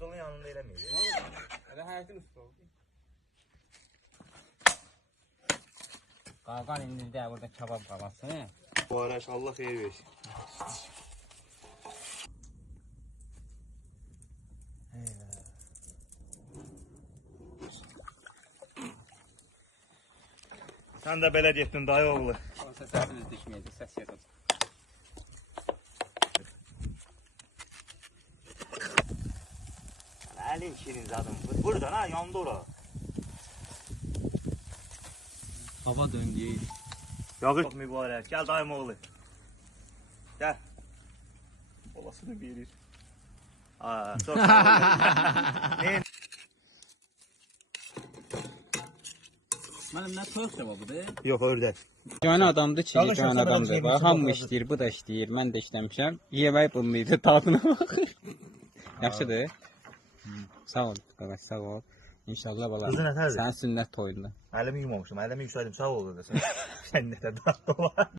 stolun yanında eləməyir. Elə həyətin üstü oldu. Qalqan indi də burada kebab qalası. Bu araç Allah xeyir versin. Sən də belə getdin dayı oğlu. Olsa səsiniz düşməyəcək, səs yazılır. Əlin şirin zadım. Buradan ha, yanında ora. Hava döndü. Yağış çok mübarək. Gəl dayım oğlu. Gəl. Olasını verir. Aa, çok sağ ol. Ne? Mənim nə toyuq cavabıdır? Yok ördək. Can adamdır ki, Yalnız can şoför adamdır. olacaq, Bax, hamı şoför işləyir, bu da işləyir, mən də işləmişəm. Yemək bunluydu, tadına baxır. Yaxşıdır. Sağ ol, qardaş, sağ ol. İnşallah bala. Qızı nətərdir? Sənin sünnət toyunda. Əlimi yumamışım. Əlimi yüksəldim. Sağ ol desən. Sən nətər daha var.